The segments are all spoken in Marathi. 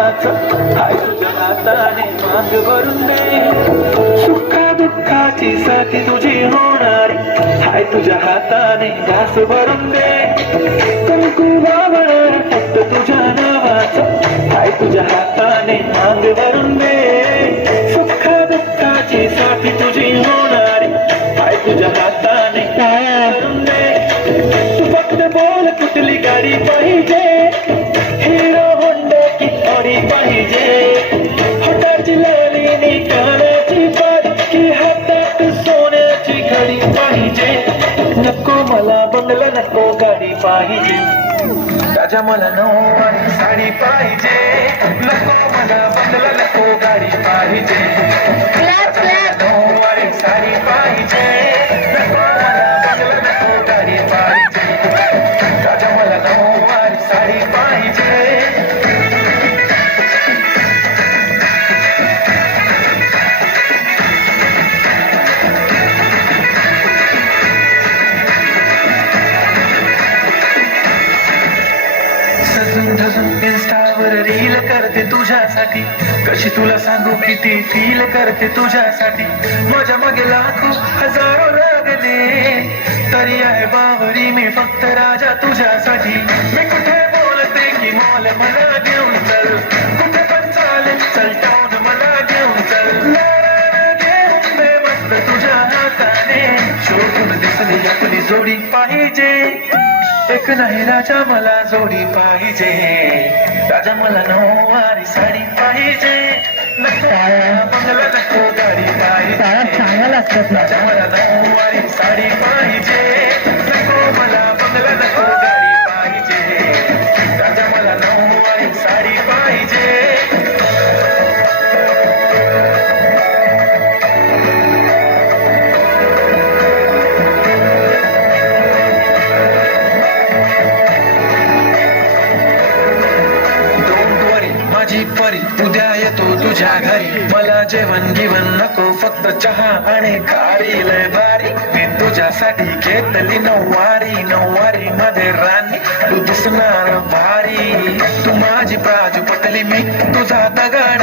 नावाचं हाय तुझ्या हाताने माग भरून दे सुखा दुःखाची साथी तुझी होणारी हाय तुझ्या हाताने घास भरून दे कुंकू बाबळ फक्त तुझ्या नावाचं हाय तुझ्या हात थोडी पाहिजे. हाताची लालीनी कानाची बारकी हातात सोन्याची घडी पाहिजे. नको मला बंगला नको गाडी पाहिजे. राजा मला नऊवारी साडी पाहिजे. नको मला बंगला नको गाडी पाहिजे. मला नऊवारी साडी पाहिजे. नको मला बंगला नको गाडी पाहिजे. सजून धजून इन्स्टावर रील करते तुझ्यासाठी. कशी तुला सांगू किती फील करते तुझ्यासाठी. माझ्या मागे लाखो हजारो लागले तरी आहे बावरी मी फक्त राजा तुझ्यासाठी. मी कुठे बोलते की मॉल मला घेऊन चल. कुठे पण चालेल चल टाऊन मला घेऊन चल. घेऊन दे मस्त तुझ्या हाताने. शोधून दिसली आपली जोडी पाहिजे. एक नाही राजा मला जोडी पाहिजे. राजा मला नऊवारी साडी पाहिजे. नको गाडी पाहिजे. राजा मला नऊवारी साडी पाहिजे. माझी उद्या येतो तुझ्या घरी. मला जेवण गिवण नको फक्त चहा आणि गाडी लय भारी. मी तुझ्यासाठी घेतली नऊवारी नऊवारी मध्ये राणी. तू दिसणार भारी. तू माझी प्राजू पटली मी तुझा दगड.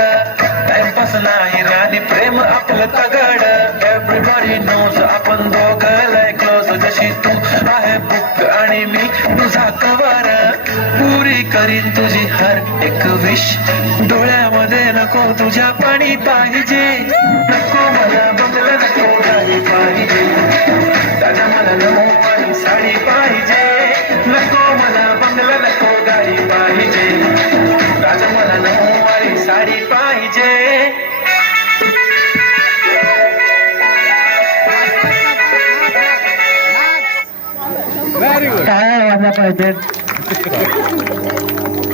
टाइमपास नाही राणी प्रेम आपलं तगड. करीन तुझी हर एक विश डोळ्यामध्ये नको तुझ्या पाणी पाहिजे. नको मला बंगला नको गाडी पाहिजे. दादा मला नको पाणी साडी पाहिजे. नको मला बंगला नको गाडी पाहिजे. राजा मला नको वारी साडी पाहिजे. काय पाहिजे? ハハハハ!